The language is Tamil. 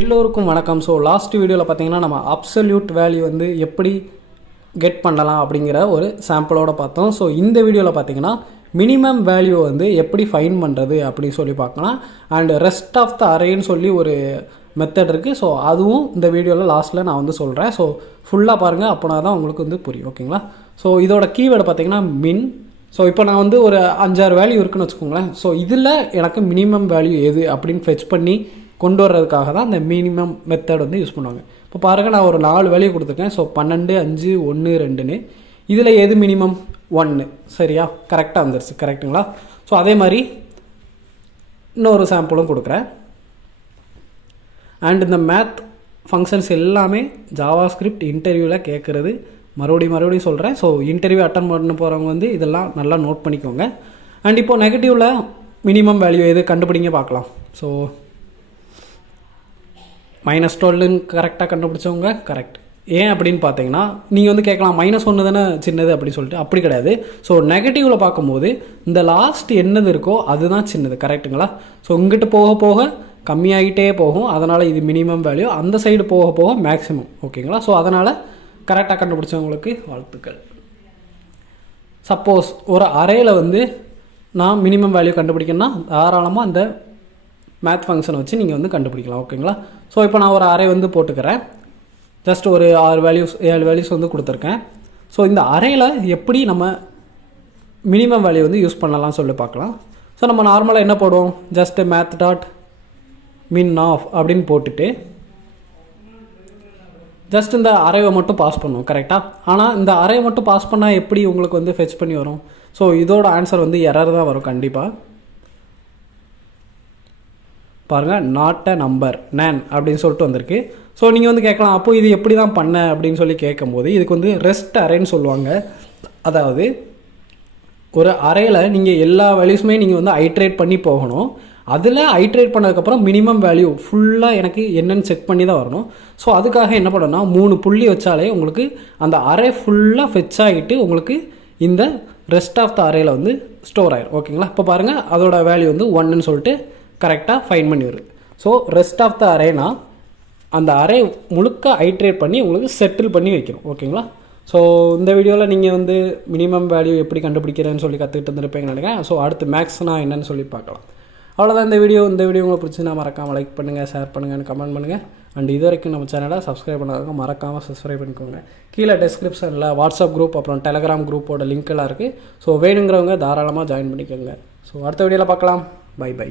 எல்லோருக்கும் வணக்கம். ஸோ லாஸ்ட் வீடியோவில் பார்த்தீங்கன்னா நம்ம அப்சல்யூட் வேல்யூ வந்து எப்படி கெட் பண்ணலாம் அப்படிங்கிற ஒரு சாம்பிளோட பார்த்தோம். ஸோ இந்த வீடியோவில் பார்த்தீங்கன்னா மினிமம் வேல்யூ வந்து எப்படி ஃபைண்ட் பண்ணுறது அப்படின்னு சொல்லி பார்க்கலாம். அண்ட் ரெஸ்ட் ஆஃப் த அரேன்னு சொல்லி ஒரு மெத்தட் இருக்குது. ஸோ அதுவும் இந்த வீடியோவில் லாஸ்ட்டில் நான் வந்து சொல்கிறேன். ஸோ ஃபுல்லாக பாருங்கள், அப்போனா தான் உங்களுக்கு வந்து புரியும். ஓகேங்களா? ஸோ இதோட கீவேர்டு பார்த்தீங்கன்னா மின். ஸோ இப்போ நான் வந்து ஒரு 5-6 வேல்யூ இருக்குன்னு வச்சுக்கோங்களேன். ஸோ இதில் எனக்கு மினிமம் வேல்யூ எது அப்படின்னு ஃபெச் பண்ணி கொண்டு வர்றதுக்காக தான் அந்த மினிமம் மெத்தட் வந்து யூஸ் பண்ணுவாங்க. இப்போ பாருங்கள், நான் ஒரு 4 வேல்யூ கொடுத்துருக்கேன். ஸோ 12, 5, 1, 2ன்னு இதில் எது மினிமம்? 1. சரியா? கரெக்டாக வந்துருச்சு. கரெக்டுங்களா? ஸோ அதே மாதிரி இன்னொரு சாம்பிளும் கொடுக்குறேன். அண்ட் இந்த மேத் ஃபங்க்ஷன்ஸ் எல்லாமே ஜாவாஸ்கிரிப்ட் இன்டர்வியூவில் கேட்குறது மறுபடியும் சொல்கிறேன். ஸோ இன்டர்வியூ அட்டன் பண்ண போகிறவங்க வந்து இதெல்லாம் நல்லா நோட் பண்ணிக்கோங்க. அண்ட் இப்போது நெகட்டிவில் மினிமம் வேல்யூ எது கண்டுபிடிங்க பார்க்கலாம். ஸோ -12ன்னு கரெக்டாக கண்டுபிடிச்சவங்க கரெக்ட். ஏன் அப்படின்னு பார்த்தீங்கன்னா, நீங்கள் வந்து கேட்கலாம் -1 தானே சின்னது அப்படின்னு சொல்லிட்டு. அப்படி கிடையாது. ஸோ நெகட்டிவில் பார்க்கும்போது இந்த லாஸ்ட் என்னது இருக்கோ அதுதான் சின்னது. கரெக்டுங்களா? ஸோ இங்கிட்டு போக போக கம்மியாகிட்டே போகும். அதனால் இது மினிமம் வேல்யூ, அந்த சைடு போக போக மேக்ஸிமம். ஓகேங்களா? ஸோ அதனால் கரெக்டாக கண்டுபிடிச்சவங்களுக்கு வாழ்த்துக்கள். சப்போஸ் ஒரு அரேயில் வந்து நான் மினிமம் வேல்யூ கண்டுபிடிக்கணும்னா தாராளமாக அந்த மேத் ஃபங்க்ஷனை வச்சு நீங்கள் வந்து கண்டுபிடிக்கலாம். ஓகேங்களா? ஸோ இப்போ நான் ஒரு அரே வந்து போட்டுக்கிறேன். ஜஸ்ட் ஒரு 7 வேல்யூஸ் வந்து கொடுத்துருக்கேன். ஸோ இந்த அரேயில் எப்படி நம்ம மினிமம் வேல்யூ வந்து யூஸ் பண்ணலாம் சொல்லி பார்க்கலாம். ஸோ நம்ம நார்மலாக என்ன போடுவோம்? ஜஸ்ட் math.min ஆஃப் அப்படின்னு போட்டுட்டு ஜஸ்ட் இந்த அரேவை மட்டும் பாஸ் பண்ணுவோம். கரெக்டாக? ஆனால் இந்த அரேவை மட்டும் பாஸ் பண்ணால் எப்படி உங்களுக்கு வந்து ஃபெச் பண்ணி வரும்? ஸோ இதோட ஆன்சர் வந்து எரர் தான் வரும் கண்டிப்பாக. பாருங்கள், நாட் அ நம்பர் நான் அப்படின்னு சொல்லிட்டு வந்திருக்கு. ஸோ நீங்கள் வந்து கேட்கலாம், அப்போது இது எப்படி தான் பண்ண அப்படின்னு சொல்லி கேட்கும்போது இதுக்கு வந்து ரெஸ்ட் அரேன்னு சொல்லுவாங்க. அதாவது ஒரு அரேயில் நீங்கள் எல்லா வேல்யூஸுமே நீங்கள் வந்து ஐட்ரேட் பண்ணி போகணும். அதில் ஐட்ரேட் பண்ணதுக்கப்புறம் மினிமம் வேல்யூ ஃபுல்லாக எனக்கு என்னென்னு செக் பண்ணி தான் வரணும். ஸோ அதுக்காக என்ன பண்ணணும்னா 3 புள்ளி வச்சாலே உங்களுக்கு அந்த அரே ஃபுல்லாக ஃபெச் ஆகிட்டு உங்களுக்கு இந்த ரெஸ்ட் ஆஃப் த அரேயில் வந்து ஸ்டோர் ஆகிடும். ஓகேங்களா? இப்போ பாருங்கள், அதோட வேல்யூ வந்து 1ன்னு சொல்லிட்டு கரெக்டாக ஃபைன் பண்ணி வருது. So rest of the arena அந்த அரே முழுக்க ஐட்ரேட் பண்ணி உங்களுக்கு செட்டில் பண்ணி வைக்கணும். ஓகேங்களா? ஸோ இந்த வீடியோவில் நீங்கள் வந்து மினிமம் வேல்யூ எப்படி கண்டுபிடிக்கிறேன்னு சொல்லி கற்றுக்கிட்டு வந்துருப்பீங்கன்னு நினைக்கிறேன். ஸோ அடுத்து மேக்ஸ்னா என்னன்னு சொல்லி பார்க்கலாம். அவ்வளோதான் இந்த வீடியோ உங்களுக்கு பிடிச்சினா மறக்காமல் லைக் பண்ணுங்கள், ஷேர் பண்ணுங்கள், கமெண்ட் பண்ணுங்கள். அண்ட் இது வரைக்கும் நம்ம சேனலை சப்ஸ்கிரைப் பண்ணாதவங்க மறக்காமல் சப்ஸ்கிரைப் பண்ணிக்கோங்க. கீழே டிஸ்கிரிப்ஷனில் வாட்ஸ்அப் குரூப் அப்புறம் டெலகிராம் குரூப்போட லிங்க் எல்லாம் இருக்குது. ஸோ வேணுங்கிறவங்க தாராளமாக ஜாயின் பண்ணிக்கோங்க. ஸோ அடுத்த வீடியோவில் பார்க்கலாம். பை.